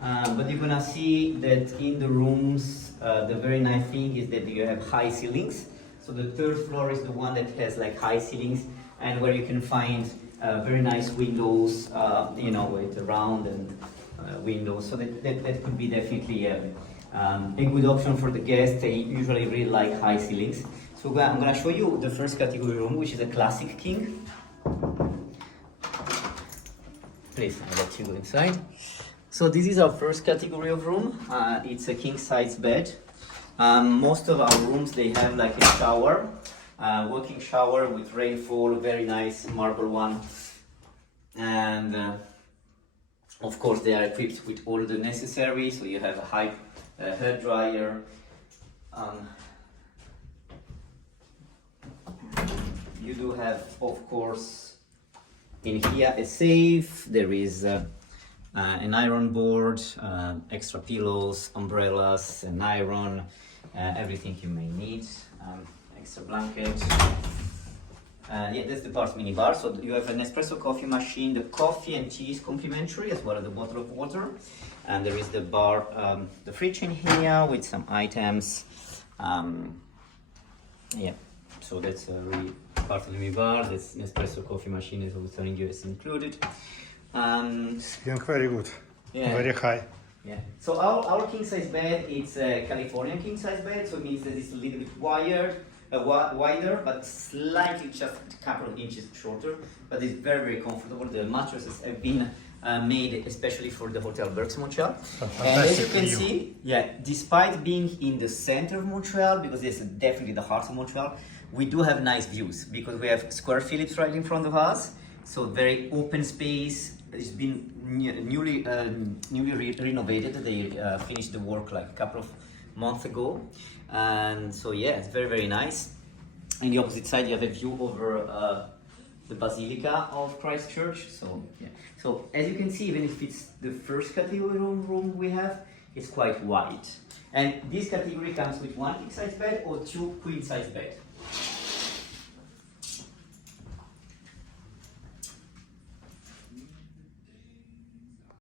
But you're gonna see that in the rooms, the very nice thing is that you have high ceilings. So the third floor is the one that has like high ceilings and where you can find very nice windows, you know, with round and windows. So that could be definitely a good option for the guests. They usually really like high ceilings. So I'm gonna show you the first category room, which is a classic king. Please, I'll let you go inside. So this is our first category of room. It's a king size bed. Most of our rooms, they have like a shower, walking shower with rainfall, very nice marble one. And of course they are equipped with all the necessary. So you have a high hair dryer. You do have, of course, in here a safe. There is an iron board, extra pillows, umbrellas, an iron, everything you may need, extra blanket. Yeah, that's the Birks mini bar. So you have an espresso coffee machine. The coffee and tea is complimentary, as well as a bottle of water. And there is the bar, the fridge in here with some items. Yeah, so that's really part of the mini bar. This espresso coffee machine is also telling you it's included. Very good. Yeah. Very high. Yeah. So our king size bed, it's a Californian king size bed, so it means that it's a little bit wider, but slightly just a couple of inches shorter. But it's very, very comfortable. The mattresses have been made especially for the hotel Birks Montreal. And as you can see, yeah, despite being in the center of Montreal, because it's definitely the heart of Montreal, we do have nice views because we have Square Phillips right in front of us. So very open space. It's been newly renovated. They finished the work like a couple of months ago, and so yeah, it's very, very nice. On the opposite side, you have a view over the Basilica of Christ Church. So yeah, so as you can see, even if it's the first category room we have, it's quite wide. And this category comes with one king size bed or two queen size bed.